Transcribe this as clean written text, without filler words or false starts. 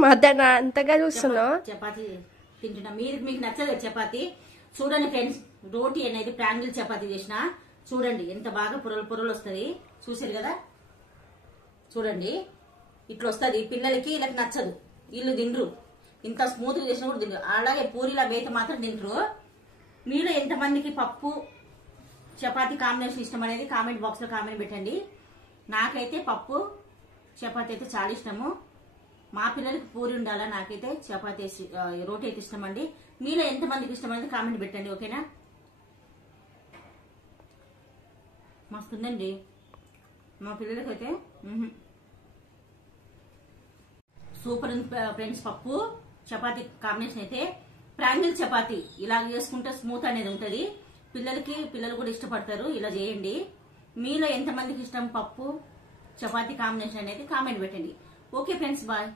చూస్తున్నావా దాన్ని అంతగా చూస్తున్నావు? చపాతీ తింటున్నా. మీకు నచ్చదు చపాతీ? చూడండి ఫ్రెండ్స్, రోటీ అనేది ట్రయాంగిల్ చపాతీ చేసిన చూడండి ఎంత బాగా పొరలు పొరలు వస్తుంది. చూసారు కదా, చూడండి ఇట్లా వస్తుంది. పిల్లలకి ఇలా నచ్చదు, వీళ్ళు తిండ్రు. ఇంత స్మూత్ గా చేసినా కూడా తిండ్రు. అలాగే పూరీలా వేత మాత్రం తింటారు. మీలో ఎంతమందికి పప్పు చపాతీ కాంబినేషన్ ఇష్టం అనేది కామెంట్ బాక్స్ లో కామెంట్ పెట్టండి. నాకైతే పప్పు చపాతీ అయితే చాలా ఇష్టము. మా పిల్లలకి పూరి ఉండాలా, నాకైతే చపాతీ రోటీ అయితే ఇష్టం అండి. మీలో ఎంతమందికి ఇష్టం అనేది కామెంట్ పెట్టండి. ఓకేనా? మస్తుందండి మా పిల్లలకైతే. Super friends. పప్పు చపాతీ కాంబినేషన్ అయితే ట్రయాంగిల్ చపాతీ ఇలా చేసుకుంటే స్మూత్ అనేది ఉంటది. పిల్లలు కూడా ఇష్టపడతారు. ఇలా చేయండి. మీలో ఎంతమందికి ఇష్టం పప్పు చపాతీ కాంబినేషన్ అనేది కామెంట్ పెట్టండి. Okay friends, bye.